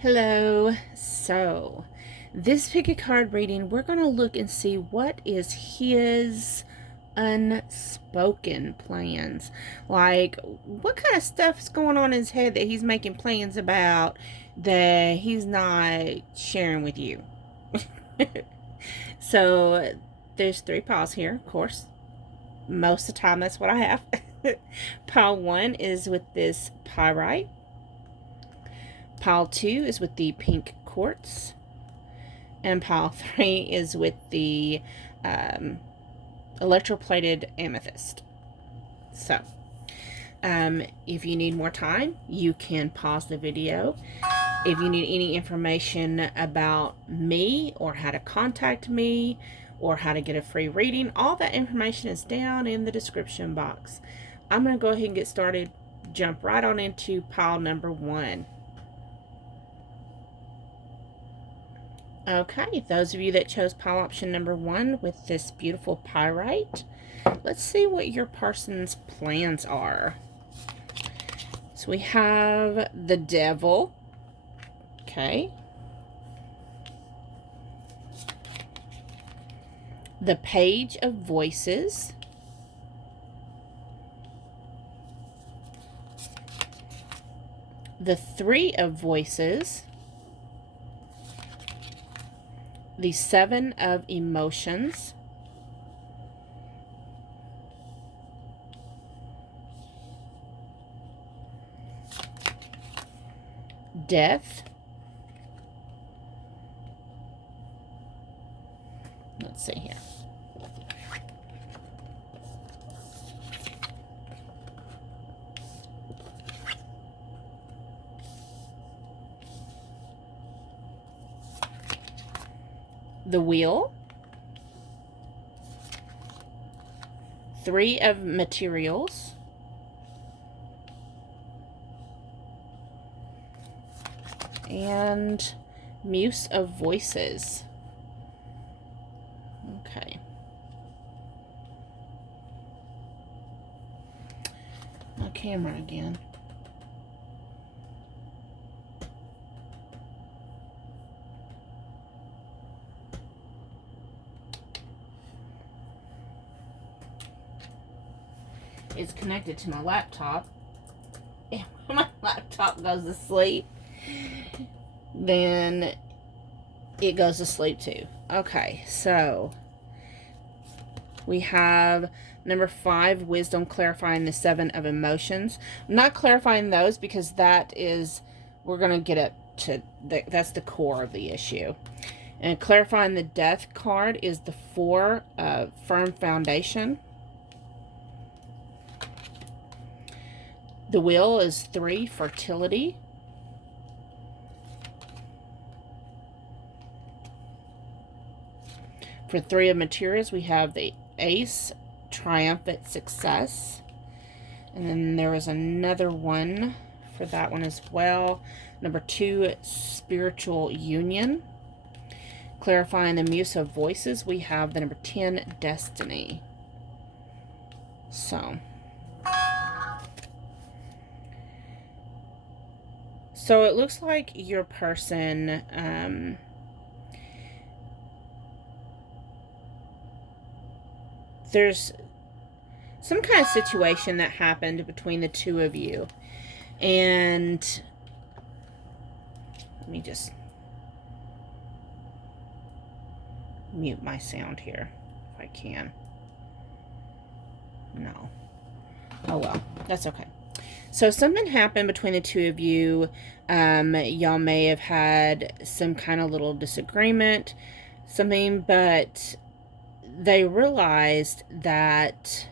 Hello. So, this pick a card reading, we're going to look and see what is his unspoken plans. Like, what kind of stuff's going on in his head that he's making plans about that he's not sharing with you. So, there's 3 piles here, of course. Most of the time, that's what I have. Pile 1 is with this pyrite. Pile 2 is with the pink quartz. And pile 3 is with the electroplated amethyst. So, if you need more time, you can pause the video. If you need any information about me or how to contact me or how to get a free reading, all that information is down in the description box. I'm going to go ahead and get started. Jump right on into pile number 1. Okay, those of you that chose pile option number 1 with this beautiful pyrite, let's see what your person's plans are. So we have the Devil. Okay. The Page of Voices. The Three of Voices. The 7 of Emotions. Death. Let's see here. The Wheel. 3 of Materials. And Muse of Voices. Okay. My camera again. It's connected to my laptop. And when my laptop goes to sleep, then it goes to sleep too. Okay, so we have number 5, Wisdom, clarifying the 7 of Emotions. I'm not clarifying those because that is, we're going to get up to, that's the core of the issue. And clarifying the Death card is the 4 of Firm Foundation. The Wheel is 3, Fertility. For 3 of Materials, we have the Ace, Triumphant Success. And then there is another one for that one as well. Number 2, Spiritual Union. Clarifying the Muse of Voices, we have the number 10, Destiny. So it looks like your person there's some kind of situation that happened between the 2 of you. And let me just mute my sound here if I can. No. Oh well, that's okay. So something happened between the 2 of you. Y'all may have had some kind of little disagreement, something, but they realized that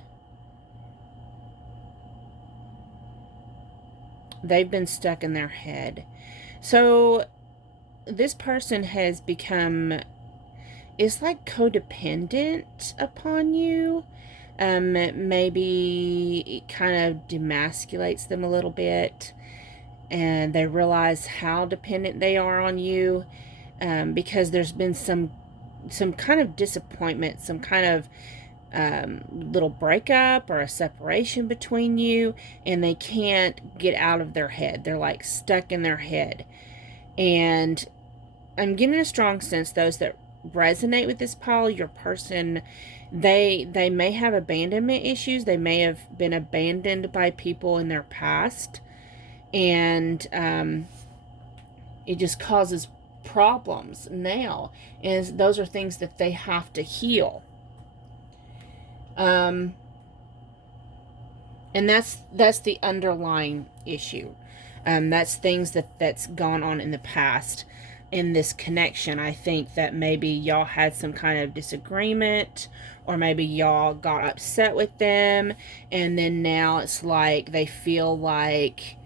they've been stuck in their head. So this person has become, it's like codependent upon you. Maybe it kind of demasculates them a little bit, and they realize how dependent they are on you, because there's been some kind of disappointment, some kind of little breakup or a separation between you, and they can't get out of their head. They're like stuck in their head. And I'm getting a strong sense those that resonate with this pile, your person, they may have abandonment issues. They may have been abandoned by people in their past, and it just causes problems now, and those are things that they have to heal. And that's the underlying issue. That's things that's gone on in the past in this connection. I think that maybe y'all had some kind of disagreement, or maybe y'all got upset with them, and then now it's like they feel like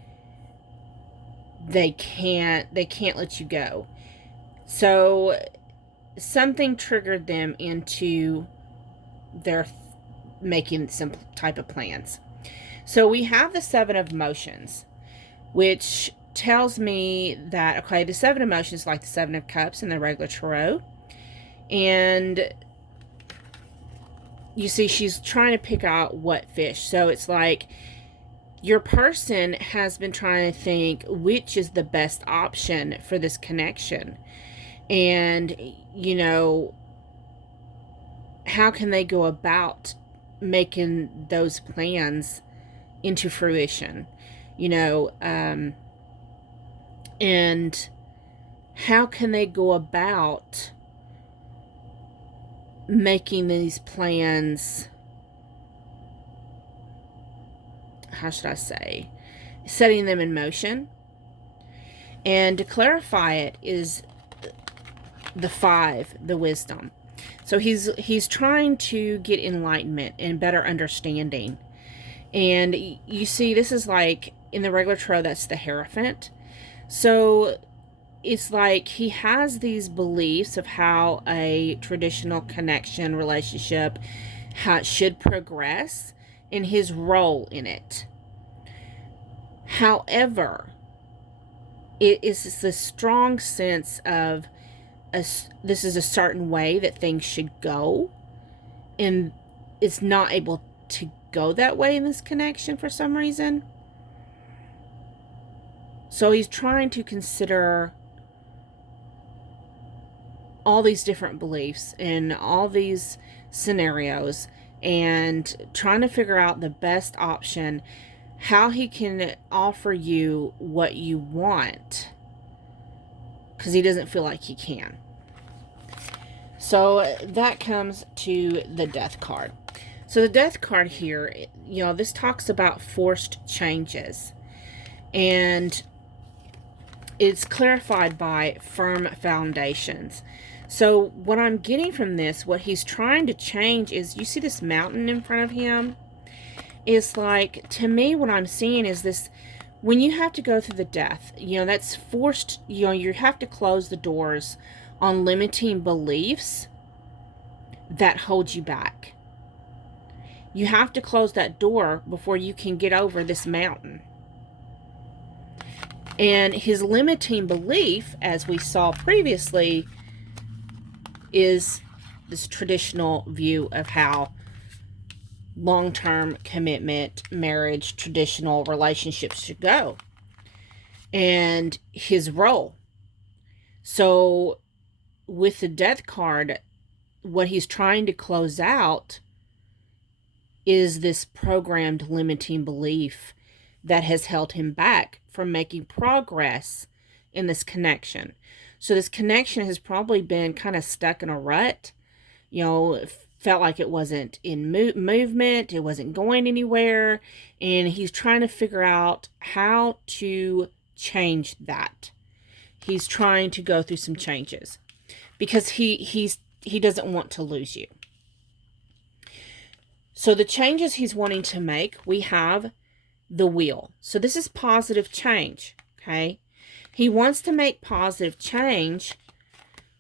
they can't let you go. So something triggered them into their making some type of plans. So we have the 7 of emotions, which tells me that, okay, the 7 emotions, like the 7 of cups in the regular tarot. And you see, she's trying to pick out what fish. So it's like your person has been trying to think which is the best option for this connection. And, you know, how can they go about making those plans into fruition? You know, and how can they go about making these plans, how should I say, setting them in motion? And to clarify it is the 5, the wisdom. So he's trying to get enlightenment and better understanding. And you see, this is like in the regular tarot, that's the Hierophant. So it's like he has these beliefs of how a traditional connection relationship, how it should progress, and his role in it. However, it is a strong sense of this is a certain way that things should go, and it's not able to go that way in this connection for some reason. So he's trying to consider all these different beliefs and all these scenarios, and trying to figure out the best option, how he can offer you what you want, because he doesn't feel like he can. So that comes to the Death card. So the Death card here, you know, this talks about forced changes, and it's clarified by firm foundations. So what I'm getting from this, what he's trying to change is, you see this mountain in front of him? It's like, to me, what I'm seeing is this, when you have to go through the death, you know, that's forced, you know, you have to close the doors on limiting beliefs that hold you back. You have to close that door before you can get over this mountain. And his limiting belief, as we saw previously, is this traditional view of how long-term commitment, marriage, traditional relationships should go. And his role. So with the Death card, what he's trying to close out is this programmed limiting belief that has held him back from making progress in this connection. So this connection has probably been kind of stuck in a rut. You know, felt like it wasn't in movement, it wasn't going anywhere, and he's trying to figure out how to change that. He's trying to go through some changes because he doesn't want to lose you. So the changes he's wanting to make, we have the Wheel. So this is positive change, okay? He wants to make positive change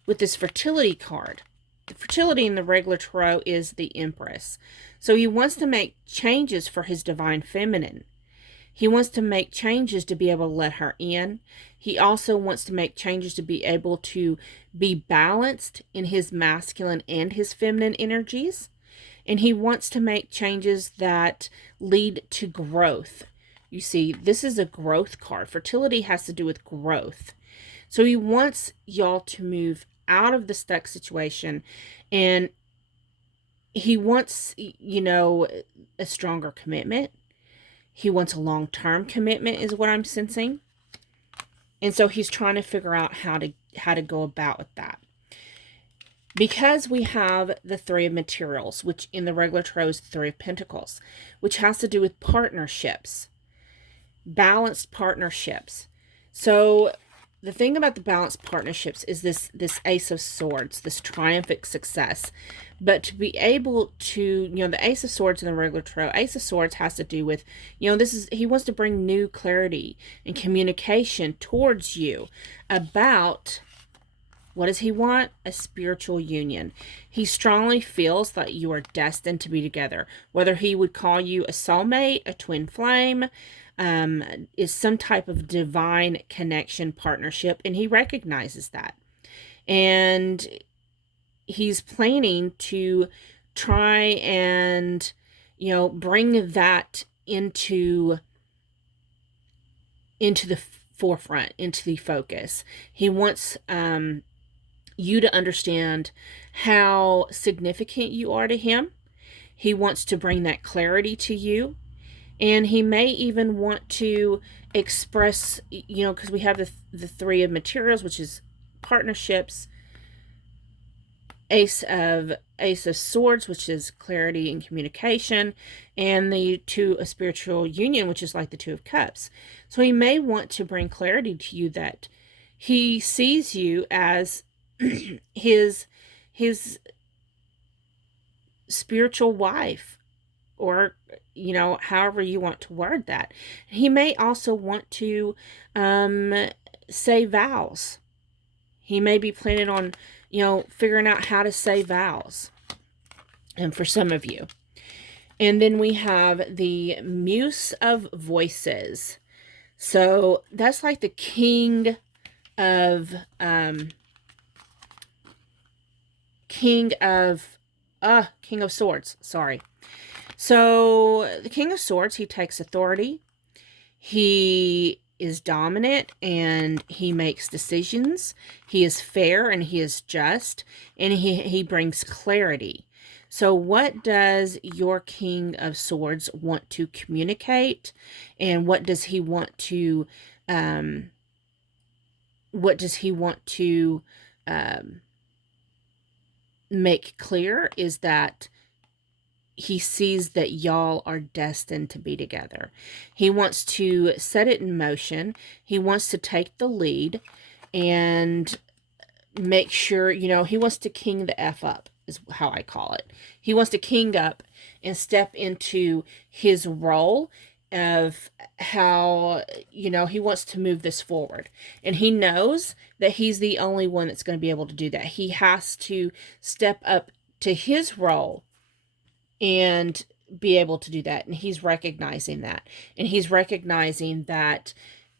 with this fertility card. The fertility in the regular tarot is the Empress. So he wants to make changes for his divine feminine. He wants to make changes to be able to let her in. He also wants to make changes to be able to be balanced in his masculine and his feminine energies. And he wants to make changes that lead to growth. You see, this is a growth card. Fertility has to do with growth. So he wants y'all to move out of the stuck situation, and he wants, you know, a stronger commitment. He wants a long-term commitment is what I'm sensing. And so he's trying to figure out how to go about with that. Because we have the Three of Materials, which in the regular tarot is the Three of Pentacles, which has to do with partnerships, balanced partnerships. So the thing about the balanced partnerships is this Ace of Swords, this triumphant success. But to be able to, you know, the Ace of Swords in the regular tarot, Ace of Swords has to do with, you know, he wants to bring new clarity and communication towards you about, what does he want? A spiritual union. He strongly feels that you are destined to be together. Whether he would call you a soulmate, a twin flame, is some type of divine connection, partnership, and he recognizes that. And he's planning to try and, you know, bring that into the forefront, into the focus. He wants you to understand how significant you are to him. He wants to bring that clarity to you. And he may even want to express, you know, because we have the Three of Materials, which is partnerships, Ace of Swords, which is clarity and communication, and the Two of Spiritual Union, which is like the Two of Cups. So he may want to bring clarity to you that he sees you as his spiritual wife, or, you know, however you want to word that. He may also want to say vows. He may be planning on, you know, figuring out how to say vows. And for some of you. And then we have the Muse of Voices. So that's like the King of Swords, sorry. So the King of Swords, he takes authority. He is dominant and he makes decisions. He is fair and he is just, and he brings clarity. So what does your King of Swords want to communicate, and what does he want to make clear is that he sees that y'all are destined to be together. He wants to set it in motion. He wants to take the lead and make sure, you know, he wants to king the F up, is how I call it. He wants to king up and step into his role of how, you know, he wants to move this forward. And he knows that he's the only one that's going to be able to do that. He has to step up to his role and be able to do that. And he's recognizing that. And he's recognizing that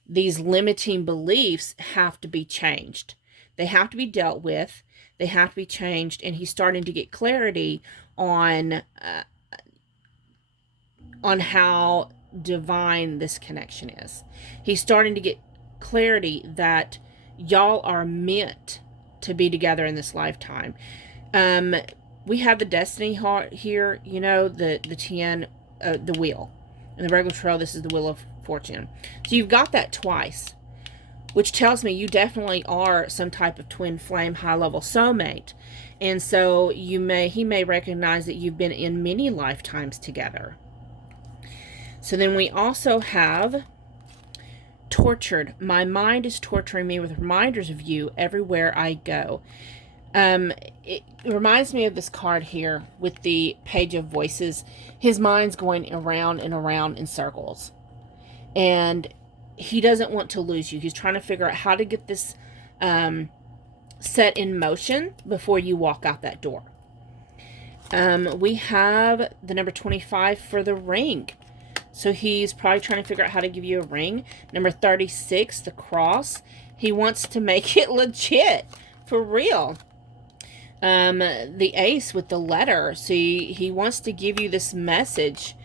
these limiting beliefs have to be changed. They have to be dealt with. They have to be changed. And he's starting to get clarity on how divine this connection is. He's starting to get clarity that y'all are meant to be together in this lifetime. We have the Destiny heart here, you know, the 10, the wheel. In the regular tarot, this is the Wheel of Fortune. So you've got that twice, which tells me you definitely are some type of twin flame, high-level soulmate. And so he may recognize that you've been in many lifetimes together. So then we also have Tortured. My mind is torturing me with reminders of you everywhere I go. It reminds me of this card here with the Page of Voices. His mind's going around and around in circles. And he doesn't want to lose you. He's trying to figure out how to get this set in motion before you walk out that door. We have the number 25 for the ring. So he's probably trying to figure out how to give you a ring. Number 36, the cross. He wants to make it legit. For real. The ace with the letter. So he wants to give you this message.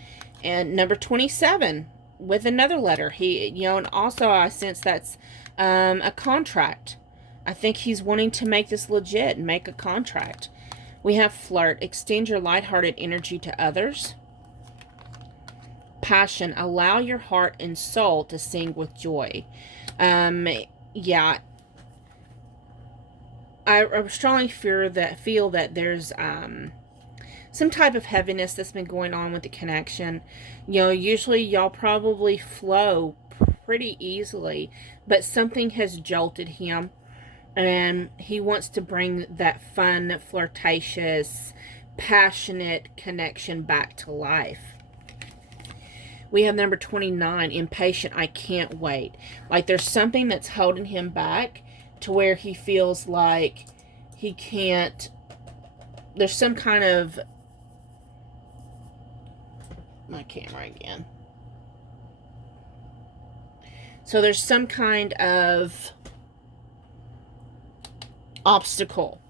And number 27 with another letter. And also I sense that's A contract. I think he's wanting to make this legit and make a contract. We have flirt. Extend your lighthearted energy to others. Passion. Allow your heart and soul to sing with joy. Yeah. I strongly feel that there's some type of heaviness that's been going on with the connection. Usually y'all probably flow pretty easily, but something has jolted him, and he wants to bring that fun, flirtatious, passionate connection back to life. We have number 29, impatient. I can't wait. Like there's something that's holding him back to where he feels like he can't. There's some kind of, my camera again. So there's some kind of obstacle,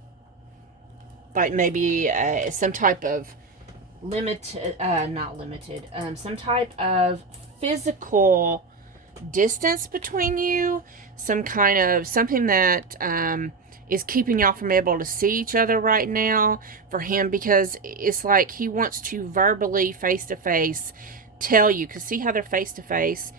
like maybe some type of some type of physical distance between you, some kind of something that is keeping y'all from able to see each other right now for him, because it's like he wants to verbally, face-to-face tell you, because see how they're face-to-face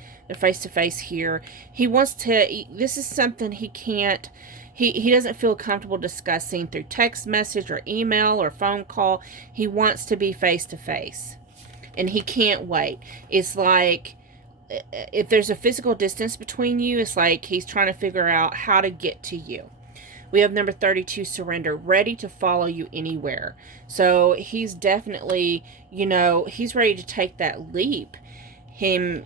here. He wants to, this is something he can't, he doesn't feel comfortable discussing through text message or email or phone call. He wants to be face-to-face, and he can't wait. It's like, if there's a physical distance between you, it's like he's trying to figure out how to get to you. We have number 32, surrender, ready to follow you anywhere. So he's definitely, he's ready to take that leap. Again,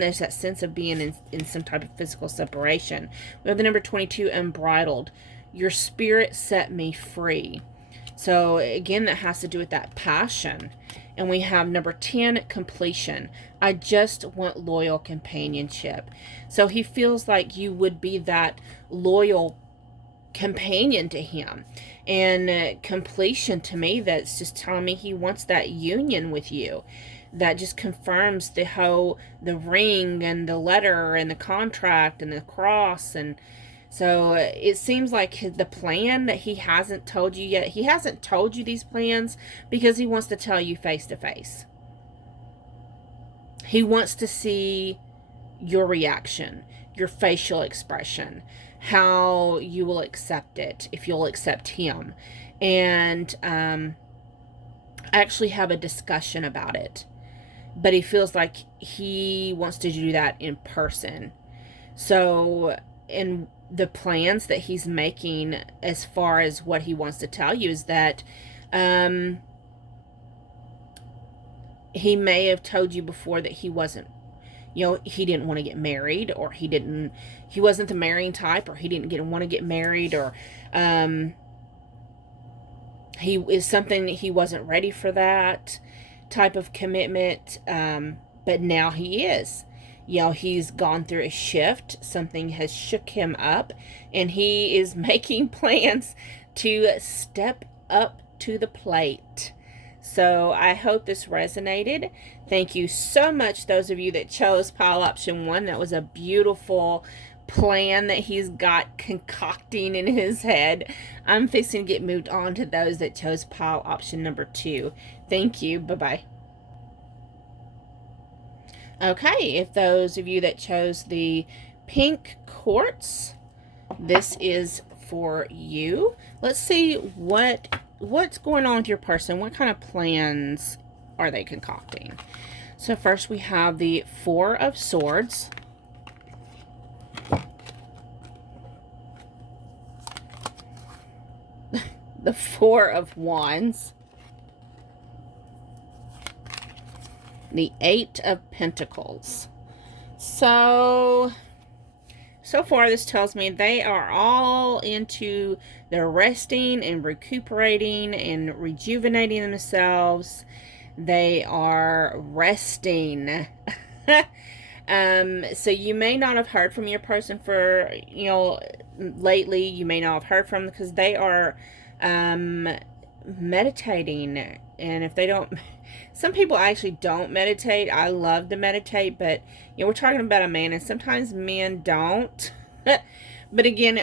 there's that sense of being in some type of physical separation. We have the number 22, unbridled. Your spirit set me free. So again, that has to do with that passion. And we have number 10, completion. I just want loyal companionship. So he feels like you would be that loyal companion to him. And completion, to me, that's just telling me he wants that union with you. That just confirms the ring and the letter and the contract and the cross. And so it seems like the plan that he hasn't told you yet, he hasn't told you these plans because he wants to tell you face to face. He wants to see your reaction, your facial expression, how you will accept it, if you'll accept him, and actually have a discussion about it. But he feels like he wants to do that in person. So, in the plans that he's making as far as what he wants to tell you is that he may have told you before that he wasn't, he didn't want to get married, or he wasn't the marrying type, or he didn't want to get married, or he is something, he wasn't ready for that type of commitment, but now he is. He's gone through a shift. Something has shook him up, and he is making plans to step up to the plate. So I hope this resonated. Thank you so much, those of you that chose pile option 1. That was a beautiful plan that he's got concocting in his head. I'm fixing to get moved on to those that chose pile option number 2. Thank you. Bye-bye. Okay, if those of you that chose the pink quartz, this is for you. Let's see what's going on with your person. What kind of plans are they concocting? So first we have the 4 of Swords. The 4 of Wands. The 8 of Pentacles. So far this tells me they are all into their resting and recuperating and rejuvenating themselves. They are resting. So you may not have heard from your person for, lately. You may not have heard from them because they are meditating. And if they don't, some people actually don't meditate. I love to meditate, but we're talking about a man, and sometimes men don't. But again,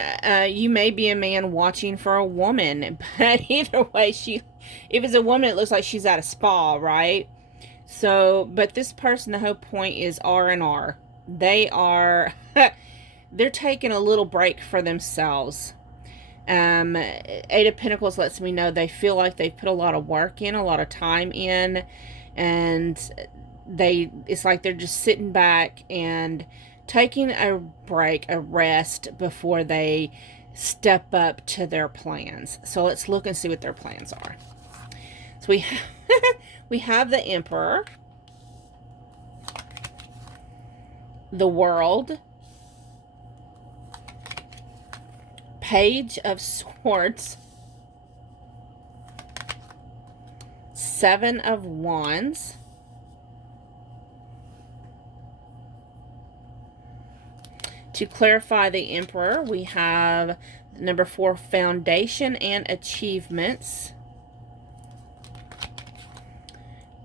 you may be a man watching for a woman, but either way, if it's a woman, it looks like she's at a spa, right? So, but this person, the whole point is R&R. They are, they're taking a little break for themselves. Eight of Pentacles lets me know they feel like they've put a lot of work in, a lot of time in, and it's like they're just sitting back and taking a break, a rest, before they step up to their plans. So let's look and see what their plans are. So we have the Emperor, the World, Page of Swords, Seven of Wands, to clarify the Emperor, we have number 4, Foundation and Achievements.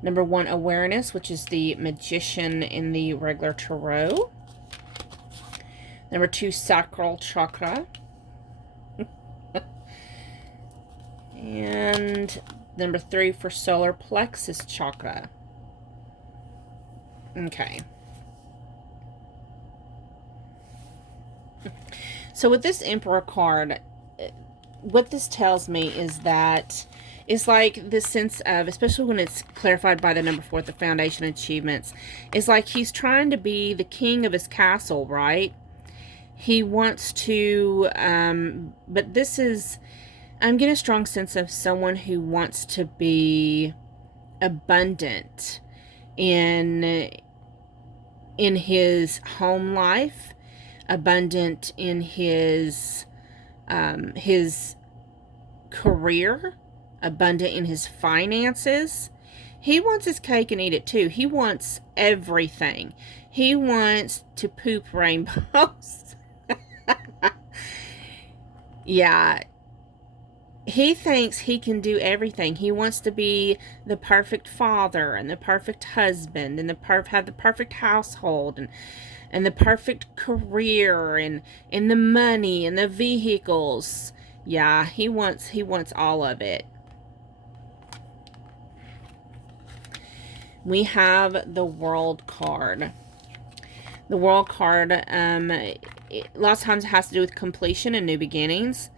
Number 1, Awareness, which is the Magician in the regular tarot. Number 2, Sacral Chakra. And number 3 for Solar Plexus Chakra. Okay. So with this Emperor card, what this tells me is that it's like this sense of, especially when it's clarified by the number 4, the Foundation Achievements, it's like he's trying to be the king of his castle, right? He wants to, but this is, I'm getting a strong sense of someone who wants to be abundant in his home life, abundant in his career, abundant in his finances. He wants his cake and eat it too. He wants everything. He wants to poop rainbows. Yeah. He thinks he can do everything. He wants to be the perfect father and the perfect husband and have the perfect household and the perfect career and the money and the vehicles. Yeah, he wants all of it. We have the World card. The World card, lots of times it has to do with completion and new beginnings.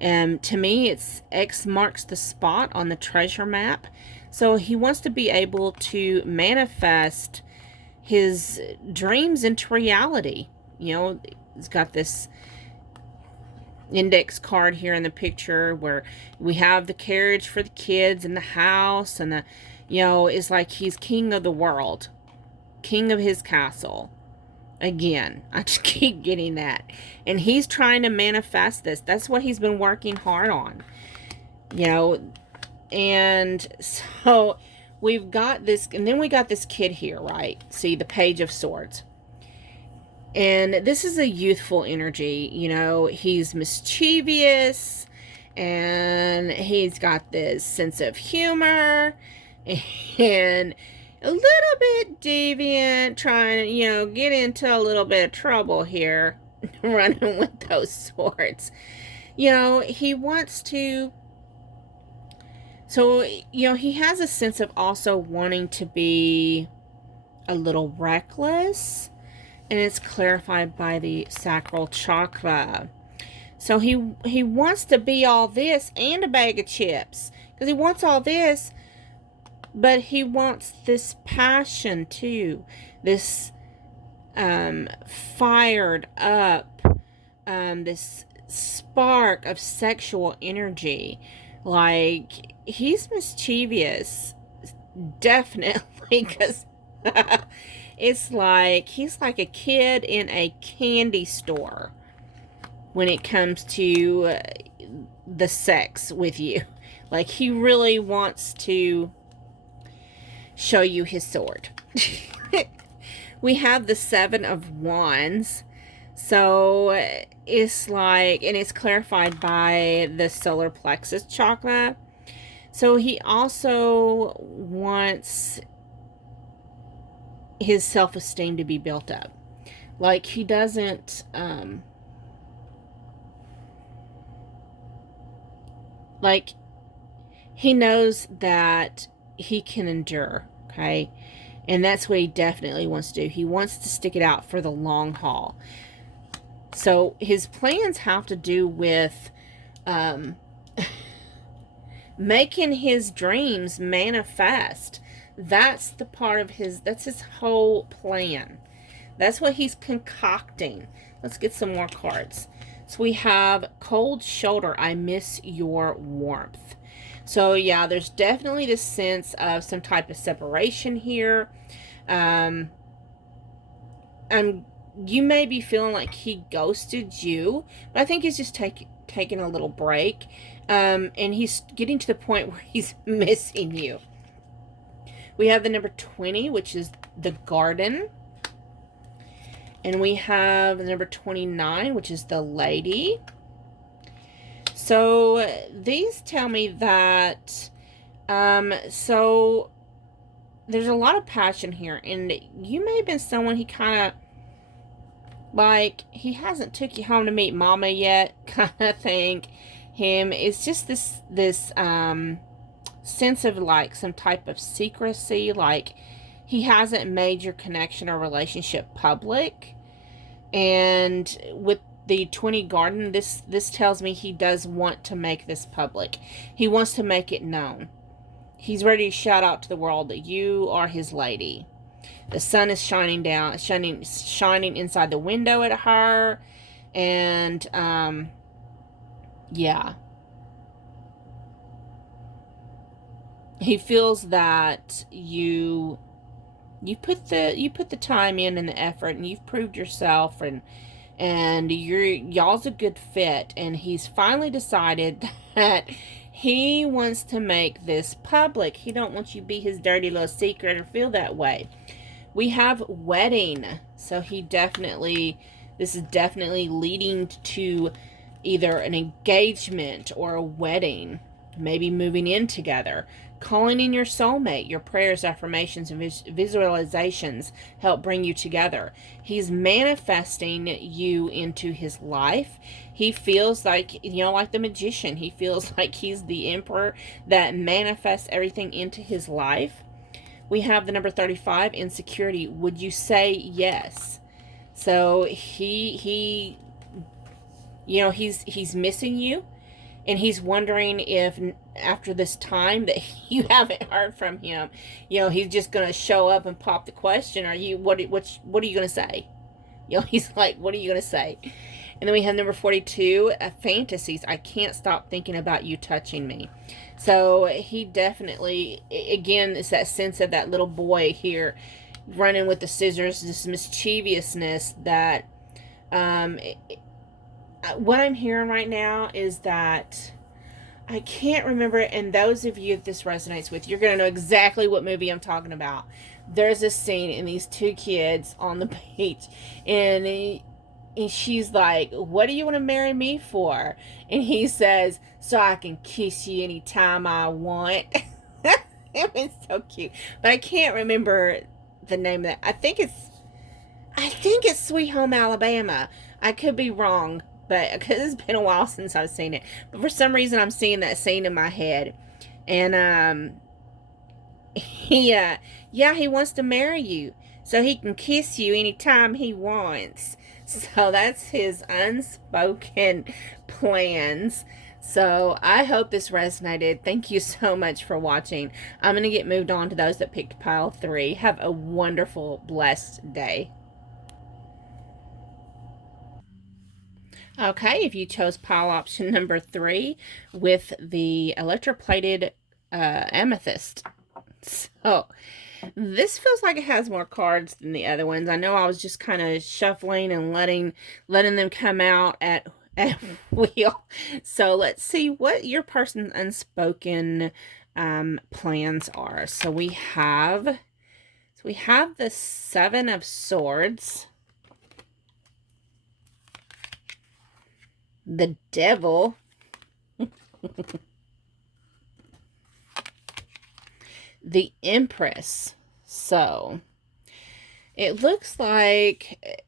To me, it's X marks the spot on the treasure map. So he wants to be able to manifest his dreams into reality. He's got this index card here in the picture where we have the carriage for the kids and the house and it's like he's king of the world, king of his castle. Again, I just keep getting that. And he's trying to manifest this. That's what he's been working hard on. And so we've got this, and then we got this kid here, right? See, the Page of Swords. And this is a youthful energy. He's mischievous, and he's got this sense of humor, and a little bit deviant, trying to, get into a little bit of trouble here, running with those swords. He wants to, so, he has a sense of also wanting to be a little reckless, and it's clarified by the Sacral Chakra. So he wants to be all this and a bag of chips, because he wants all this, but he wants this passion too, this fired up, this spark of sexual energy. Like, he's mischievous, definitely, because it's like he's like a kid in a candy store when it comes to the sex with you. Like, he really wants to show you his sword. We have the Seven of Wands. So it's like, and it's clarified by the solar plexus chakra. So he also wants his self-esteem to be built up. Like, he doesn't, like, he knows that he can endure, okay? And that's what he definitely wants to do. He wants to stick it out for the long haul. So his plans have to do with making his dreams manifest. That's the part of that's his whole plan. That's what he's concocting. Let's get some more cards. So we have cold shoulder. I miss your warmth. So yeah, there's definitely this sense of some type of separation here. You may be feeling like he ghosted you, but I think he's just taking a little break. And he's getting to the point where he's missing you. We have the number 20, which is the garden. And we have the number 29, which is the lady. So these tell me that, so there's a lot of passion here. And you may have been someone he kind of, like, he hasn't took you home to meet mama yet, kind of thing. It's just this sense of, like, some type of secrecy, like he hasn't made your connection or relationship public. And with the 20 garden, this tells me he does want to make this public. He wants to make it known. He's ready to shout out to the world that you are his lady. The sun is shining inside the window at her. And yeah, he feels that you put the time in and the effort, and you've proved yourself, and y'all's a good fit. And he's finally decided that he wants to make this public. He don't want you to be his dirty little secret or feel that way. We have wedding. So this is definitely leading to either an engagement or a wedding, maybe moving in together. Calling in your soulmate. Your prayers, affirmations, and visualizations help bring you together. He's manifesting you into his life. He feels like, like the magician. He feels like he's the emperor that manifests everything into his life. We have the number 35, insecurity. Would you say yes? So he's missing you. And he's wondering if after this time that you haven't heard from him, he's just going to show up and pop the question. What are you going to say? He's like, what are you going to say? And then we have number 42, fantasies. I can't stop thinking about you touching me. So he definitely, again, it's that sense of that little boy here running with the scissors, this mischievousness that, what I'm hearing right now is that I can't remember, and those of you that this resonates with, you're going to know exactly what movie I'm talking about. There's a scene in these two kids on the beach, and she's like, what do you want to marry me for? And he says, so I can kiss you anytime I want. It was so cute. But I can't remember the name of that. I think it's Sweet Home Alabama. I could be wrong, but because it's been a while since I've seen it. But for some reason, I'm seeing that scene in my head. And he wants to marry you so he can kiss you anytime he wants. So that's his unspoken plans. So I hope this resonated. Thank you so much for watching. I'm going to get moved on to those that picked pile 3. Have a wonderful, blessed day. Okay, if you chose pile option number 3 with the electroplated amethyst. So this feels like it has more cards than the other ones. I know I was just kind of shuffling and letting them come out at wheel. So let's see what your person's unspoken plans are. So we have the 7 of Swords, the Devil, the Empress. So it looks like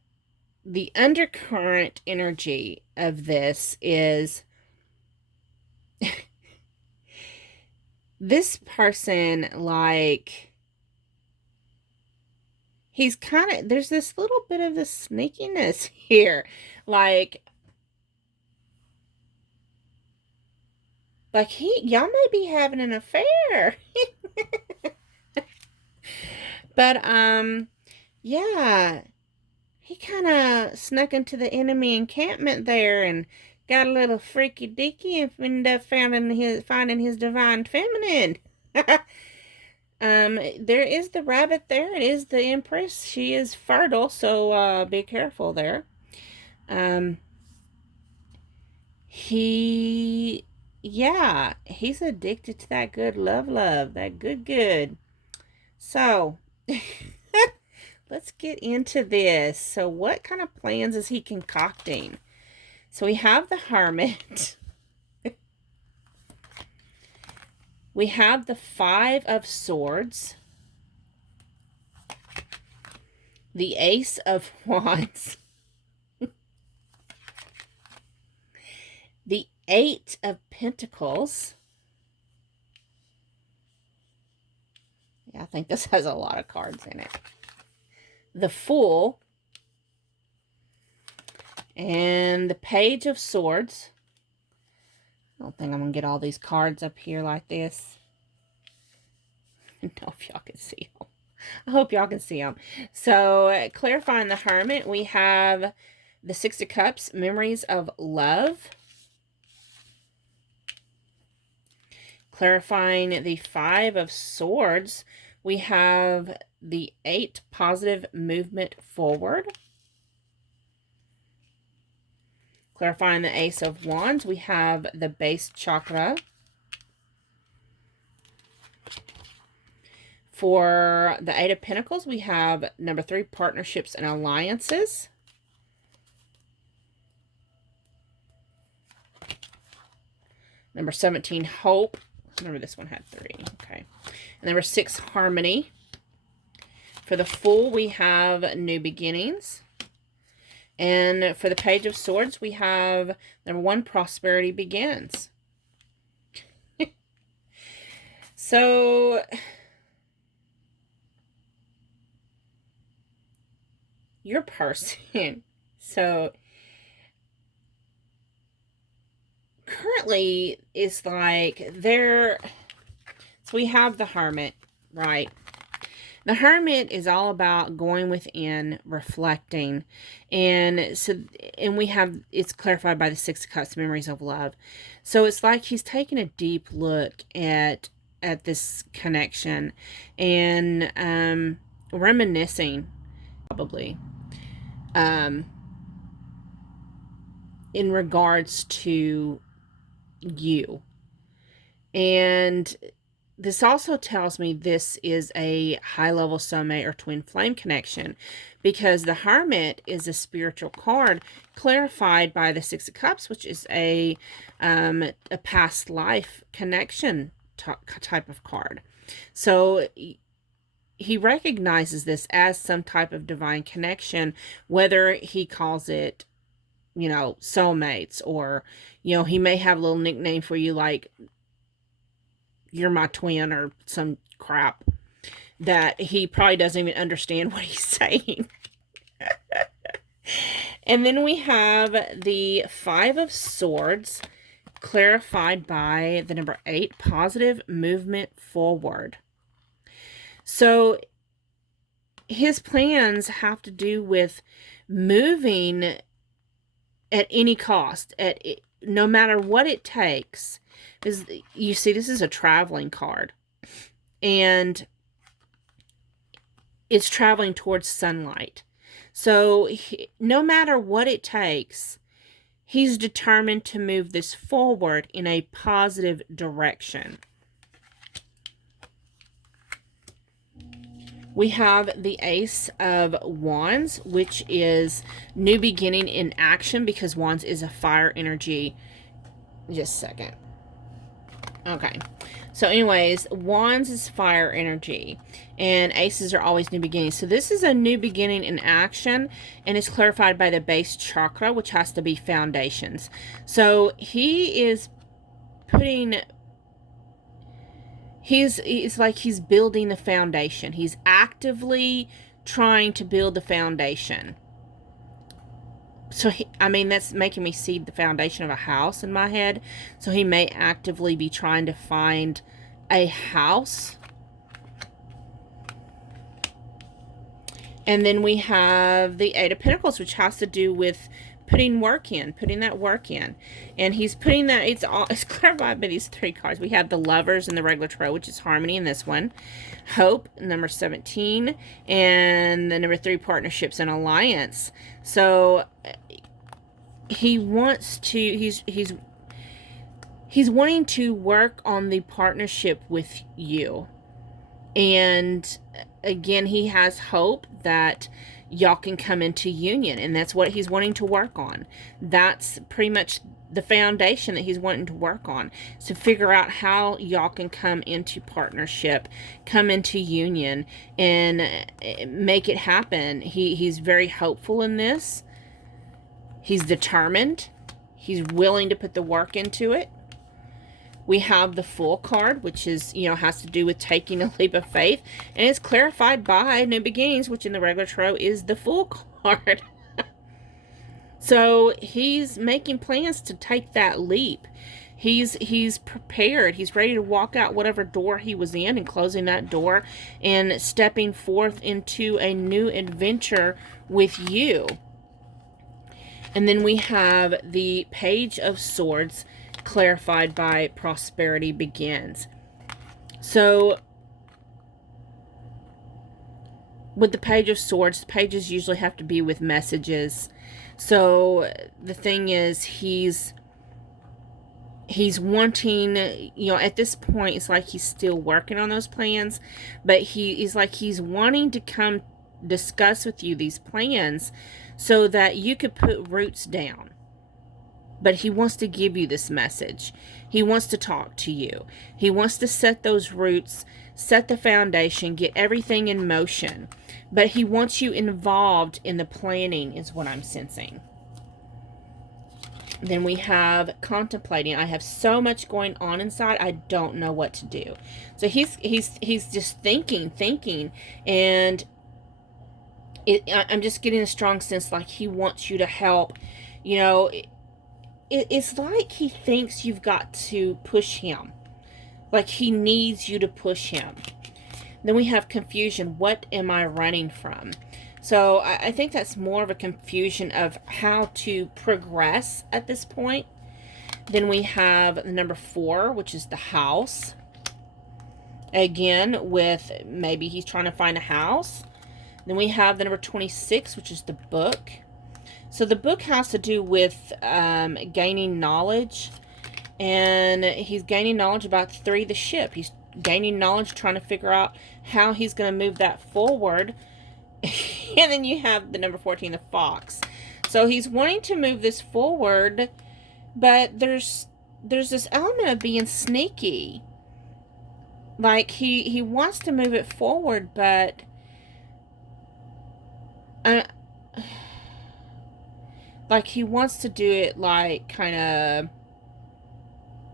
the undercurrent energy of this is this person, like, he's kind of, there's this little bit of the sneakiness here. Like y'all may be having an affair. But, yeah, he kind of snuck into the enemy encampment there and got a little freaky deaky and ended up finding his divine feminine. There is the rabbit there. It is the Empress. She is fertile, so, be careful there. Yeah, he's addicted to that good love, that good. So, let's get into this. So, what kind of plans is he concocting? So, we have the Hermit. We have the Five of Swords. The Ace of Wands. The Eight of Pentacles. Yeah, I think this has a lot of cards in it. The Fool. And the Page of Swords. I don't think I'm going to get all these cards up here like this. I don't know if y'all can see them. I hope y'all can see them. So, clarifying the Hermit, we have the Six of Cups, Memories of Love. Clarifying the Five of Swords, we have the 8, Positive Movement Forward. Clarifying the Ace of Wands, we have the Base Chakra. For the Eight of Pentacles, we have number 3, Partnerships and Alliances. Number 17, Hope. Remember, this one had 3. Okay. And number 6, Harmony. For the Fool, we have New Beginnings. And for the Page of Swords, we have number 1, Prosperity Begins. So, your person. So, currently, it's like so we have the Hermit, right? The Hermit is all about going within, reflecting, and we have, it's clarified by the Six of Cups, Memories of Love. So it's like he's taking a deep look at this connection and reminiscing, probably, in regards to you. And this also tells me this is a high-level soulmate or twin flame connection, because the Hermit is a spiritual card clarified by the Six of Cups, which is a past life connection type of card. So he recognizes this as some type of divine connection, whether he calls it, you know, soulmates, or, you know, he may have a little nickname for you like you're my twin or some crap that he probably doesn't even understand what he's saying. And then we have the Five of Swords, clarified by the number 8, Positive Movement Forward. So his plans have to do with moving at any cost, no matter what it takes. Is, you see, this is a traveling card, and it's traveling towards sunlight. So no matter what it takes, he's determined to move this forward in a positive direction. We have the Ace of Wands, which is new beginning in action, because Wands is a fire energy. Just a second. Okay. So anyways, wands is fire energy, and aces are always new beginnings. So this is a new beginning in action, and it's clarified by the base chakra, which has to be foundations. So he is putting, it's like he's building the foundation. He's actively trying to build the foundation. So, I mean, that's making me see the foundation of a house in my head. So he may actively be trying to find a house. And then we have the Eight of Pentacles, which has to do with putting that work in. And he's putting that, it's clarified by these three cards. We have the Lovers in the regular tarot, which is Harmony in this one. Hope, number 17. And the number 3, Partnerships and Alliance. So he wants to, he's wanting to work on the partnership with you. And again, he has hope that y'all can come into union, and that's what he's wanting to work on. That's pretty much the foundation that he's wanting to work on, to figure out how y'all can come into partnership, come into union, and make it happen. He's very hopeful in this. He's determined. He's willing to put the work into it. We have the Fool card, which is, has to do with taking a leap of faith. And it's clarified by New Beginnings, which in the regular tarot is the Fool card. So he's making plans to take that leap. He's prepared. He's ready to walk out whatever door he was in and closing that door and stepping forth into a new adventure with you. And then we have the Page of Swords, clarified by Prosperity Begins. So with the Page of Swords, the pages usually have to be with messages. So the thing is, he's wanting, at this point, it's like he's still working on those plans, but he's wanting to come discuss with you these plans so that you could put roots down. But he wants to give you this message. He wants to talk to you. He wants to set those roots, set the foundation, get everything in motion. But he wants you involved in the planning, is what I'm sensing. Then we have contemplating. I have so much going on inside, I don't know what to do. So he's just thinking, and I'm just getting a strong sense like he wants you to help. It's like he thinks you've got to push him. Like he needs you to push him. Then we have confusion. What am I running from? So I think that's more of a confusion of how to progress at this point. Then we have the number 4, which is the house. Again, with maybe he's trying to find a house. Then we have the number 26, which is the book. So the book has to do with gaining knowledge. And he's gaining knowledge about 3, the ship. He's gaining knowledge, trying to figure out how he's going to move that forward. And then you have the number 14, the fox. So he's wanting to move this forward, but there's this element of being sneaky. Like he wants to move it forward, but like he wants to do it like kind of,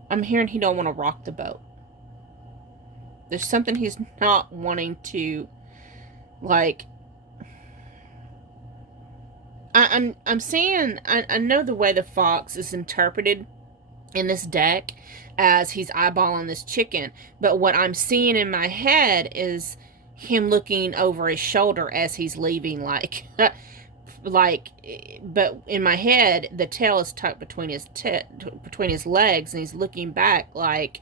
I'm hearing he don't want to rock the boat. There's something he's not wanting to, like, I'm saying, I know the way the fox is interpreted in this deck as he's eyeballing this chicken, but what I'm seeing in my head is him looking over his shoulder as he's leaving, like, but in my head, the tail is tucked between his legs, and he's looking back like,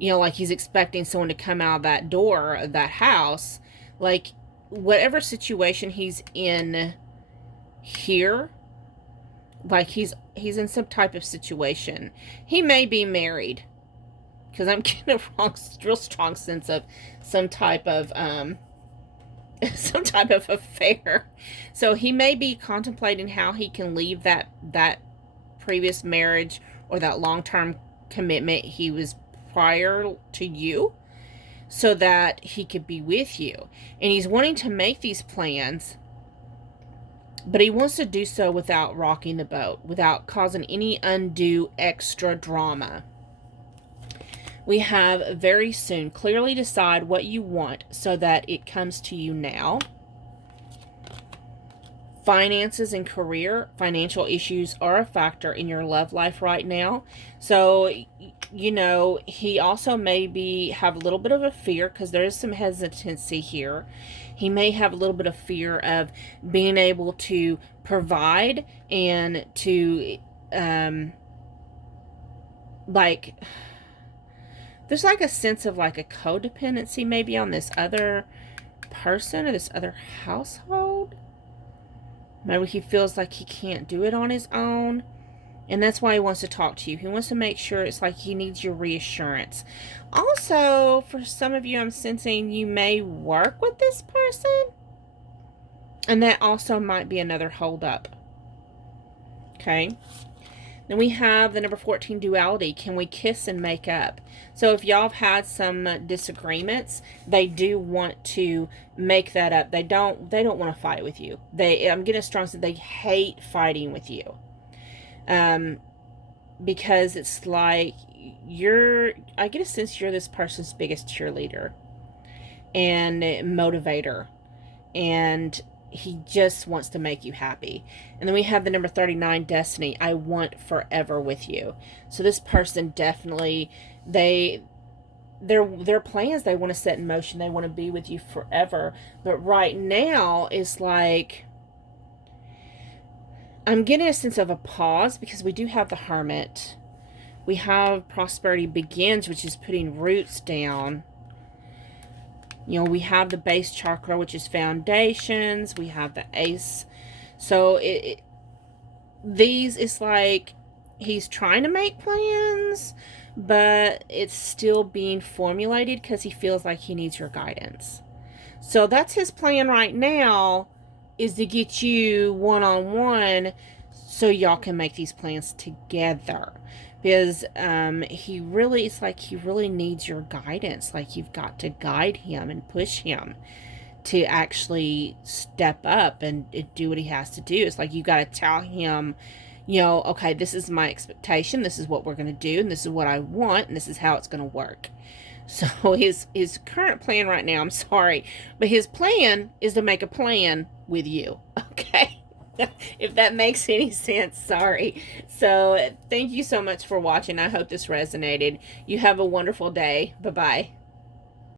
like he's expecting someone to come out of that door of that house. Like, whatever situation he's in here, like he's in some type of situation. He may be married, because I'm getting a real strong sense of some type of affair. So he may be contemplating how he can leave that previous marriage or that long-term commitment he was prior to you so that he could be with you. And he's wanting to make these plans, but he wants to do so without rocking the boat, without causing any undue extra drama. We have very soon. Clearly decide what you want so that it comes to you now. Finances and career, financial issues are a factor in your love life right now. So, you know, he also maybe have a little bit of a fear, because there is some hesitancy here. He may have a little bit of fear of being able to provide and to, like, there's like a sense of like a codependency maybe on this other person or this other household. Maybe he feels like he can't do it on his own. And that's why he wants to talk to you. He wants to make sure, it's like he needs your reassurance. Also, for some of you, I'm sensing you may work with this person. And that also might be another holdup. Okay. Then we have the number 14, duality. Can we kiss and make up? So if y'all have had some disagreements, they do want to make that up. They don't want to fight with you. I'm getting a strong sense they hate fighting with you. Because it's like I get a sense you're this person's biggest cheerleader and motivator, and he just wants to make you happy. And then we have the number 39, destiny. I want forever with you. So this person definitely, their plans they want to set in motion. They want to be with you forever. But right now it's like, I'm getting a sense of a pause, because we do have the hermit. We have prosperity begins, which is putting roots down. You know, we have the base chakra, which is foundations. We have the ace. So it's like he's trying to make plans, but it's still being formulated because he feels like he needs your guidance. So that's his plan right now, is to get you one-on-one so y'all can make these plans together. Because it's like he really needs your guidance. Like, you've got to guide him and push him to actually step up and do what he has to do. It's like you got to tell him, you know, okay, this is my expectation. This is what we're going to do. And this is what I want. And this is how it's going to work. So his current plan right now, I'm sorry, but his plan is to make a plan with you. Okay. If that makes any sense, sorry. So thank you so much for watching. I hope this resonated. You have a wonderful day. Bye-bye.